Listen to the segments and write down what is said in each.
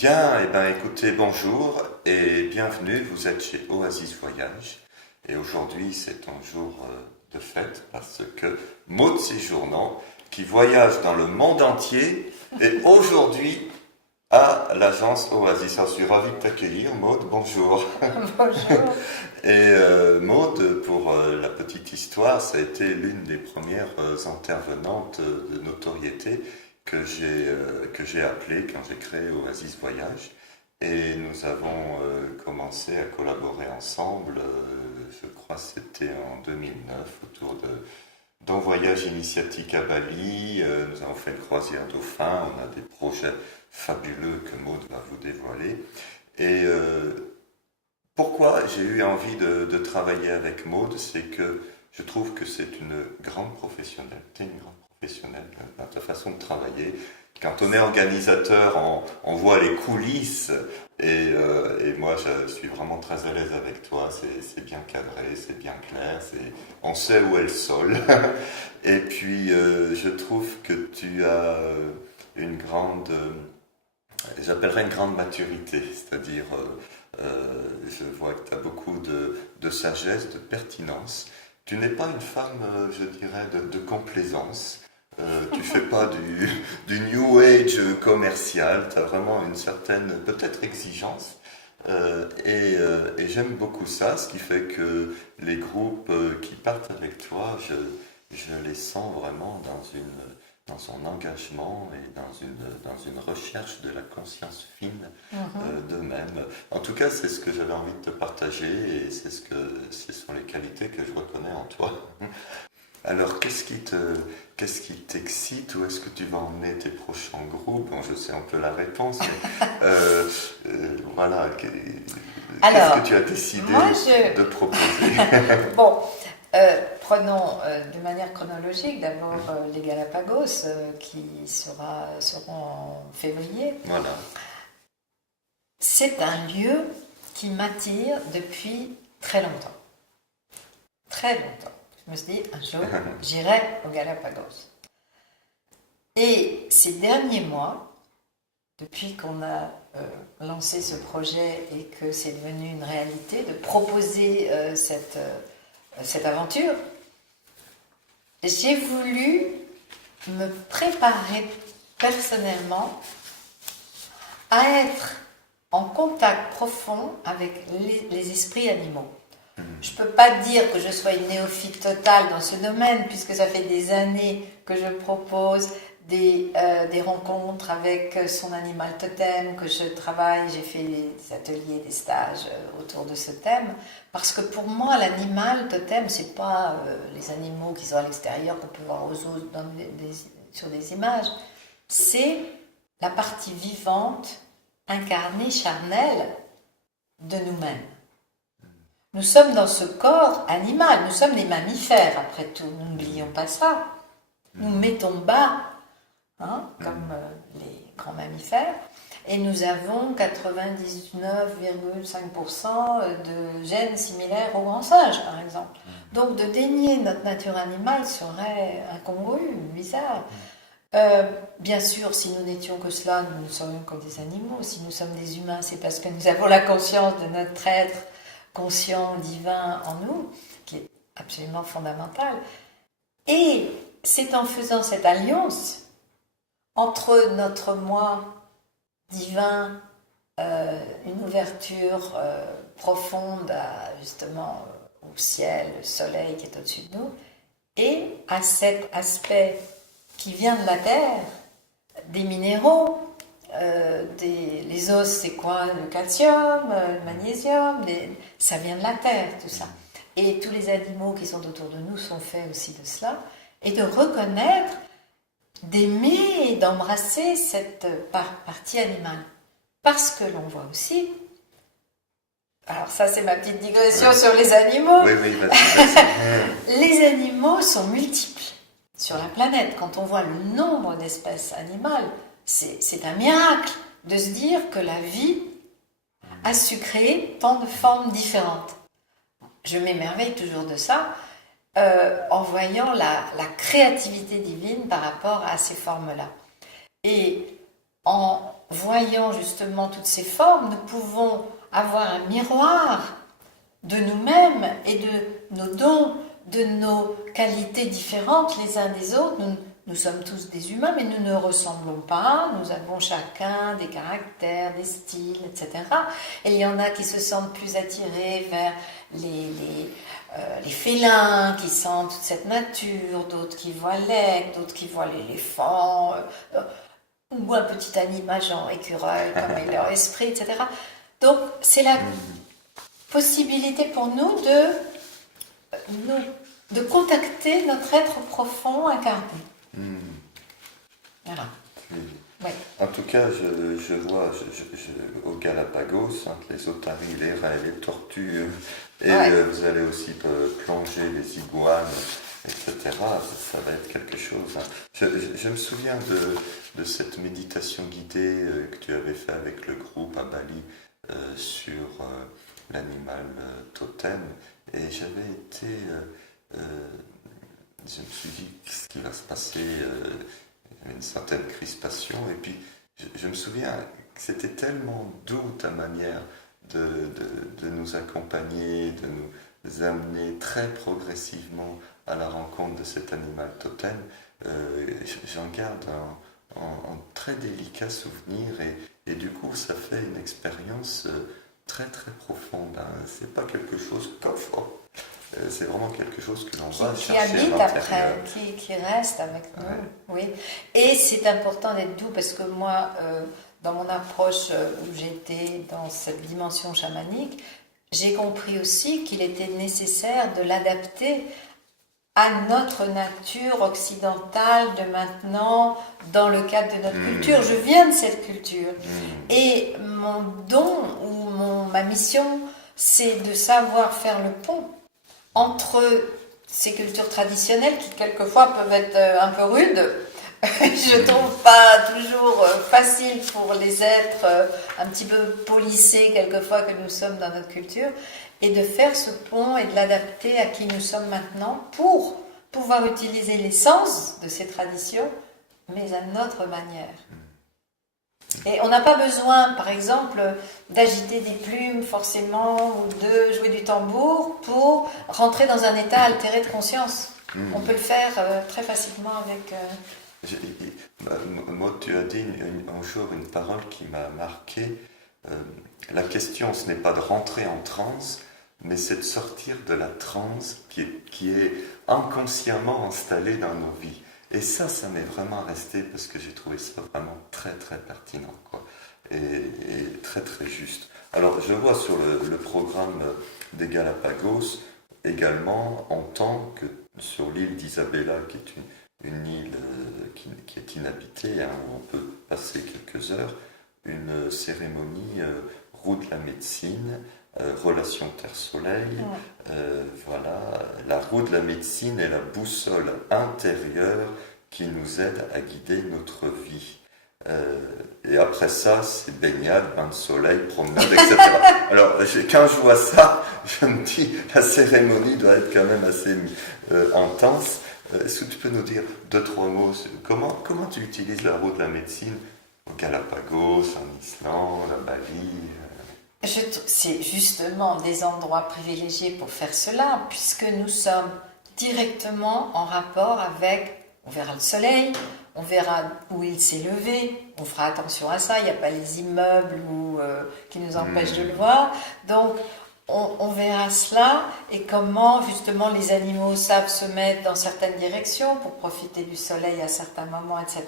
Bien, écoutez, bonjour et bienvenue, vous êtes chez Oasis Voyage et aujourd'hui c'est un jour de fête parce que Maud Séjournant, qui voyage dans le monde entier, est aujourd'hui à l'agence Oasis. Alors, je suis ravi de t'accueillir, Maud, bonjour. Bonjour. Maud, pour la petite histoire, ça a été l'une des premières intervenantes de notoriété que j'ai appelée quand j'ai créé Oasis Voyage. Et nous avons commencé à collaborer ensemble, je crois que c'était en 2009, d'un voyage initiatique à Bali. Nous avons fait une croisière dauphin, on a des projets fabuleux que Maud va vous dévoiler. Et pourquoi j'ai eu envie de travailler avec Maud, c'est que je trouve que c'est une grande professionnelle. Tu es une grande professionnelle dans ta façon de travailler. Quand on est organisateur, on voit les coulisses et moi je suis vraiment très à l'aise avec toi. C'est bien cadré, c'est bien clair, on sait où est le sol. Et puis je trouve que tu as une grande, j'appellerais une grande maturité, c'est-à-dire je vois que tu as beaucoup de sagesse, de pertinence. Tu n'es pas une femme, je dirais, de complaisance. Tu fais pas du New Age commercial. Tu as vraiment une certaine, peut-être, exigence. Et j'aime beaucoup ça, ce qui fait que les groupes qui partent avec toi, je les sens vraiment dans son engagement et dans une recherche de la conscience fine d'eux-mêmes. En tout cas, c'est ce que j'avais envie de te partager et ce sont les qualités que je reconnais en toi. Alors, qu'est-ce qui t'excite? Où est-ce que tu vas emmener tes prochains groupes? Bon, je sais un peu la réponse, mais voilà. Qu'est-ce Alors, que tu as décidé moi de proposer? bon, prenons de manière chronologique d'abord les Galapagos qui seront en février. Voilà. C'est un lieu qui m'attire depuis très longtemps. Très longtemps. Je me suis dit, un jour, j'irai aux Galapagos. Et ces derniers mois, depuis qu'on a lancé ce projet et que c'est devenu une réalité, de proposer cette aventure, j'ai voulu me préparer personnellement à être en contact profond avec les esprits animaux. Je ne peux pas dire que je sois une néophyte totale dans ce domaine, puisque ça fait des années que je propose des rencontres avec son animal totem, que je travaille, j'ai fait des ateliers, des stages autour de ce thème, parce que pour moi, l'animal totem, c'est pas les animaux qui sont à l'extérieur, qu'on peut voir aux zoos sur des images, c'est la partie vivante, incarnée, charnelle de nous-mêmes. Nous sommes dans ce corps animal, nous sommes des mammifères après tout, n'oublions pas ça. Nous mettons bas, comme les grands mammifères, et nous avons 99,5% de gènes similaires aux grands singes, par exemple. Donc de dénier notre nature animale serait incongru, bizarre. Bien sûr, si nous n'étions que cela, nous ne serions que des animaux. Si nous sommes des humains, c'est parce que nous avons la conscience de notre être conscient, divin en nous, qui est absolument fondamental. Et c'est en faisant cette alliance entre notre moi divin, une ouverture profonde justement au ciel, le soleil qui est au-dessus de nous, et à cet aspect qui vient de la terre, des minéraux, les os, c'est quoi? Le calcium, le magnésium, ça vient de la terre, tout ça. Et tous les animaux qui sont autour de nous sont faits aussi de cela. Et de reconnaître, d'aimer et d'embrasser cette partie animale. Parce que l'on voit aussi, alors ça c'est ma petite digression sur les animaux, Oui, vas-y. les animaux sont multiples sur la planète. Quand on voit le nombre d'espèces animales, c'est un miracle de se dire que la vie a su créer tant de formes différentes. Je m'émerveille toujours de ça, en voyant la créativité divine par rapport à ces formes-là. Et en voyant justement toutes ces formes, nous pouvons avoir un miroir de nous-mêmes et de nos dons, de nos qualités différentes les uns des autres. Nous sommes tous des humains, mais nous ne ressemblons pas. Nous avons chacun des caractères, des styles, etc. Et il y en a qui se sentent plus attirés vers les félins, qui sentent toute cette nature, d'autres qui voient l'aigle, d'autres qui voient l'éléphant, ou un petit animal genre écureuil, comme est leur esprit, etc. Donc, c'est la possibilité pour nous de contacter notre être profond incarné. Voilà. Oui. En tout cas, je vois au Galapagos, entre les otaries, les raies, les tortues, et vous allez aussi plonger les iguanes, etc. Ça va être quelque chose. Je me souviens de cette méditation guidée que tu avais fait avec le groupe à Bali sur l'animal totem, et j'avais été... je me suis dit, qu'est-ce qui va se passer? Il y avait une certaine crispation, et puis je me souviens que c'était tellement doux ta manière de nous accompagner, de nous amener très progressivement à la rencontre de cet animal totem. J'en garde un très délicat souvenir, et du coup ça fait une expérience très très profonde. C'est pas quelque chose comme c'est vraiment quelque chose que l'on va chercher qui habite à après, qui reste avec nous. Ouais. Oui. Et c'est important d'être doux parce que moi, dans mon approche où j'étais dans cette dimension chamanique, j'ai compris aussi qu'il était nécessaire de l'adapter à notre nature occidentale de maintenant, dans le cadre de notre culture. Je viens de cette culture. Et mon don ou ma mission, c'est de savoir faire le pont entre ces cultures traditionnelles qui quelquefois peuvent être un peu rudes. Je ne trouve pas toujours facile pour les êtres un petit peu polissés quelquefois que nous sommes dans notre culture, et de faire ce pont et de l'adapter à qui nous sommes maintenant pour pouvoir utiliser l'essence de ces traditions, mais à notre manière. Et on n'a pas besoin, par exemple, d'agiter des plumes forcément ou de jouer du tambour pour rentrer dans un état altéré de conscience. On peut le faire très facilement avec... Moi, tu as dit un jour une parole qui m'a marqué. La question, ce n'est pas de rentrer en transe, mais c'est de sortir de la transe qui est inconsciemment installée dans nos vies. Et ça m'est vraiment resté parce que j'ai trouvé ça vraiment très très pertinent, quoi, et très très juste. Alors je vois sur le programme des Galapagos également, en tant que sur l'île d'Isabella, qui est une île qui est inhabitée, hein, où on peut passer quelques heures, une cérémonie roue de la médecine, relation Terre-Soleil. Voilà, la roue de la médecine est la boussole intérieure qui nous aide à guider notre vie. Et après ça, c'est baignade, bain de soleil, promenade, etc. Alors, quand je vois ça, je me dis, la cérémonie doit être quand même assez intense. Est-ce que tu peux nous dire 2-3 mots? Comment tu utilises la roue de la médecine au Galapagos, en Islande, à Bali? C'est justement des endroits privilégiés pour faire cela, puisque nous sommes directement en rapport avec, on verra le soleil, on verra où il s'est levé, on fera attention à ça, il n'y a pas les immeubles qui nous empêchent de le voir, donc on verra cela, et comment justement les animaux savent se mettre dans certaines directions pour profiter du soleil à certains moments, etc.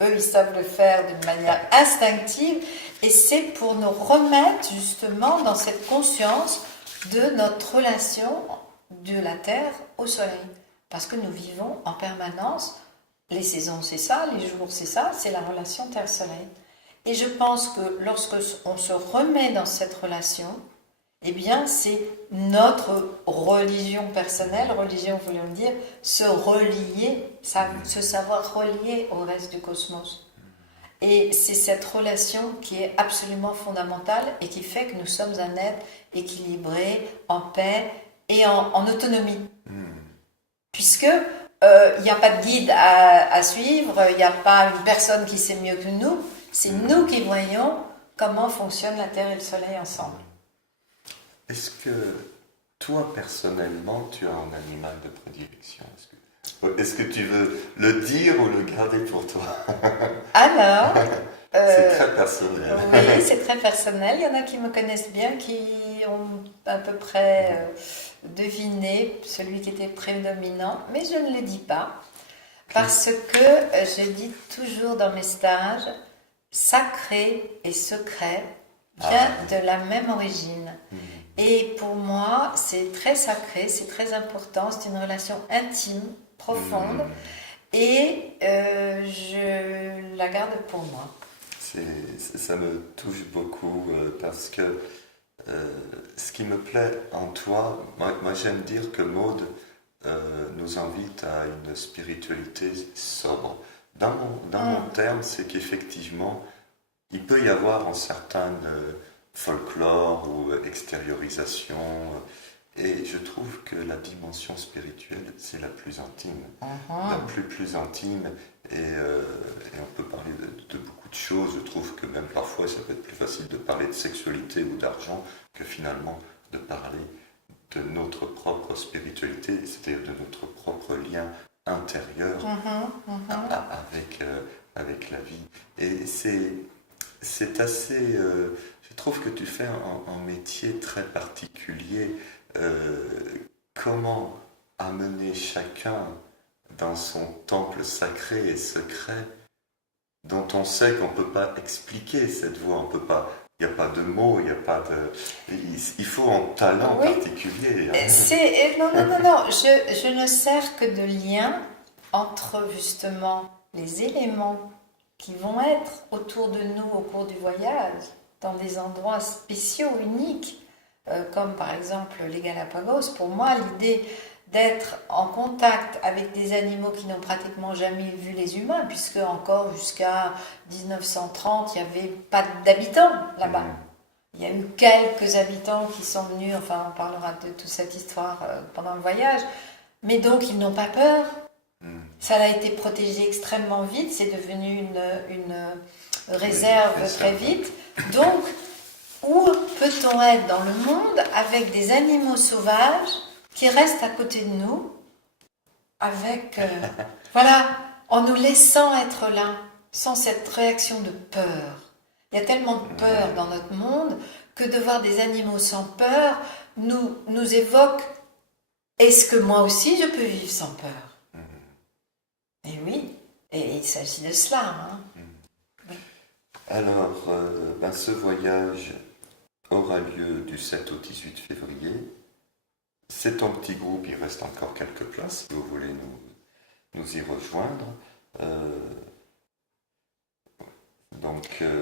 Eux, ils savent le faire d'une manière instinctive, et c'est pour nous remettre justement dans cette conscience de notre relation de la Terre au soleil. Parce que nous vivons en permanence, les saisons c'est ça, les jours c'est ça, c'est la relation Terre-Soleil. Et je pense que lorsque on se remet dans cette relation, eh bien, c'est notre religion personnelle, religion voulons dire, se relier, se savoir relier au reste du cosmos. Et c'est cette relation qui est absolument fondamentale et qui fait que nous sommes un être équilibré, en paix et en autonomie. Puisque il n'y a pas de guide à suivre, il n'y a pas une personne qui sait mieux que nous, C'est nous qui voyons comment fonctionne la Terre et le Soleil ensemble. Est-ce que toi, personnellement, tu as un animal de prédilection? Est-ce que tu veux le dire ou le garder pour toi? Alors, c'est très personnel. oui, c'est très personnel. Il y en a qui me connaissent bien, qui ont à peu près deviné celui qui était prédominant, mais je ne le dis pas. Parce que je dis toujours dans mes stages, sacré et secret vient de la même origine. Et pour moi, c'est très sacré, c'est très important, c'est une relation intime, profonde, et je la garde pour moi. Ça me touche beaucoup parce que ce qui me plaît en toi, moi j'aime dire que Maud nous invite à une spiritualité sobre. Dans mon terme, c'est qu'effectivement, il peut y avoir en certaines folklore ou extériorisation, et je trouve que la dimension spirituelle, c'est la plus intime, la plus intime, et on peut parler de beaucoup de choses. Je trouve que même parfois, ça peut être plus facile de parler de sexualité ou d'argent que finalement de parler de notre propre spiritualité, c'est-à-dire de notre propre lien intérieur avec la vie. Et c'est assez... je trouve que tu fais un métier très particulier. Comment amener chacun dans son temple sacré et secret, dont on sait qu'on ne peut pas expliquer cette voix, on peut pas... Il n'y a pas de mots, il n'y a pas de... Il faut un talent particulier. Non. Je ne sers que de lien entre justement les éléments qui vont être autour de nous au cours du voyage, dans des endroits spéciaux, uniques, comme par exemple les Galapagos. Pour moi, l'idée d'être en contact avec des animaux qui n'ont pratiquement jamais vu les humains, puisque encore jusqu'à 1930, il n'y avait pas d'habitants là-bas. Il y a eu quelques habitants qui sont venus, enfin on parlera de toute cette histoire pendant le voyage, mais donc ils n'ont pas peur. Ça a été protégé extrêmement vite, c'est devenu une réserve très vite. Donc, où peut-on être dans le monde avec des animaux sauvages qui restent à côté de nous, avec, en nous laissant être là, sans cette réaction de peur. Il y a tellement de peur dans notre monde que de voir des animaux sans peur nous évoque, est-ce que moi aussi je peux vivre sans peur? Et oui, et il s'agit de cela. Oui. Alors, ce voyage aura lieu du 7 au 18 février. C'est un petit groupe, il reste encore quelques places si vous voulez nous y rejoindre.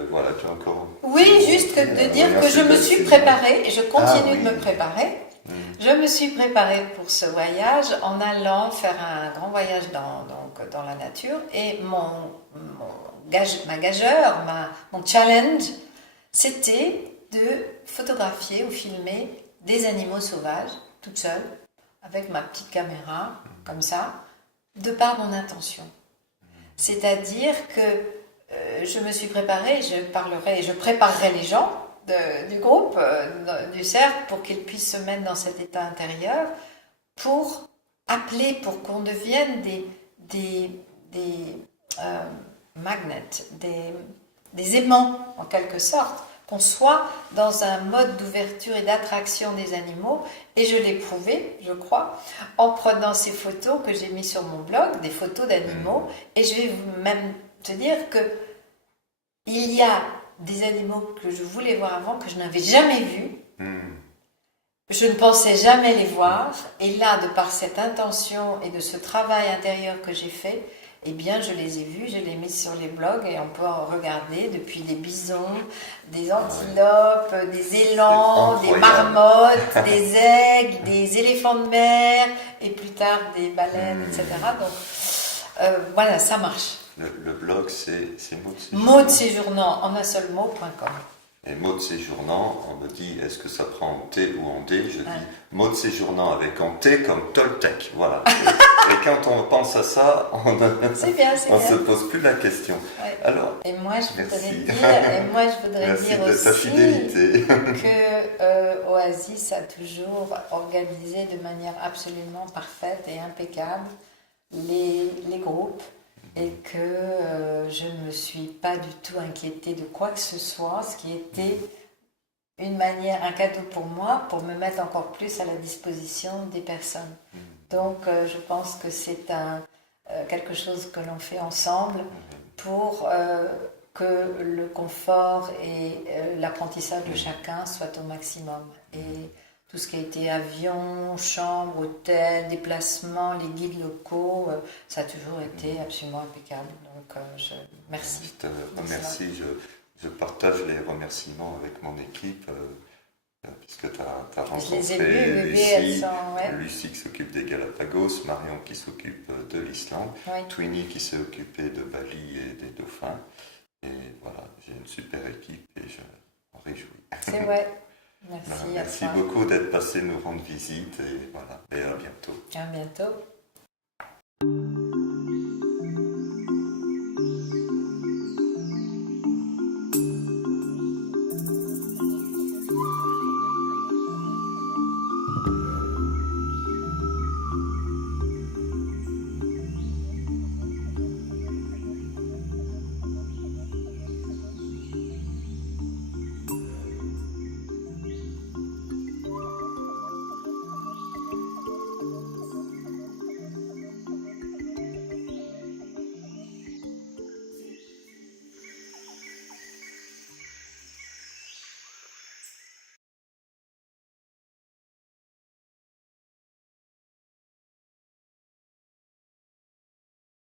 Voilà, tu as encore... Oui, juste de dire que je me suis préparée, et je continue de me préparer. Je me suis préparée pour ce voyage en allant faire un grand voyage dans la nature, et ma gageure, mon challenge, c'était de photographier ou filmer des animaux sauvages, toute seule, avec ma petite caméra, comme ça, de par mon intention. C'est-à-dire que je me suis préparée, je préparerai les gens du groupe, du cercle, pour qu'ils puissent se mettre dans cet état intérieur, pour appeler, pour qu'on devienne des magnets, des aimants, en quelque sorte, qu'on soit dans un mode d'ouverture et d'attraction des animaux. Et je l'ai prouvé, je crois, en prenant ces photos que j'ai mises sur mon blog, des photos d'animaux. Et je vais même te dire que il y a des animaux que je voulais voir avant, que je n'avais jamais vus. Je ne pensais jamais les voir. Et là, de par cette intention et de ce travail intérieur que j'ai fait, eh bien, je les ai vus, je les ai mis sur les blogs, et on peut en regarder depuis des bisons, des antilopes, des élans, des marmottes, des aigles, des éléphants de mer, et plus tard des baleines, etc. Donc, voilà, ça marche. Le blog, c'est Maud Séjournant en un seul mot.com. Et mode séjournant, on me dit, est-ce que ça prend en T ou en D? Je dis, mode séjournant avec en T comme Toltec. Voilà. Et quand on pense à ça, on ne se pose plus la question. Ouais. Alors, et moi, je voudrais merci. dire de ta aussi fidélité. que Oasis a toujours organisé de manière absolument parfaite et impeccable les groupes et que je ne me suis pas du tout inquiétée de quoi que ce soit, ce qui était un cadeau pour moi, pour me mettre encore plus à la disposition des personnes. Donc je pense que c'est quelque chose que l'on fait ensemble pour que le confort et l'apprentissage de chacun soient au maximum. Et tout ce qui a été avion, chambre, hôtel, déplacement, les guides locaux, ça a toujours été absolument impeccable. Donc merci. Je te remercie. Je partage les remerciements avec mon équipe. Puisque tu as rencontré Lucie qui s'occupe des Galapagos, Marion qui s'occupe de l'Islande, Twinny qui s'est occupée de Bali et des dauphins. Et voilà, j'ai une super équipe et je m'en réjouis. C'est vrai. Merci, merci beaucoup d'être passé nous rendre visite et voilà, et à bientôt. À bientôt.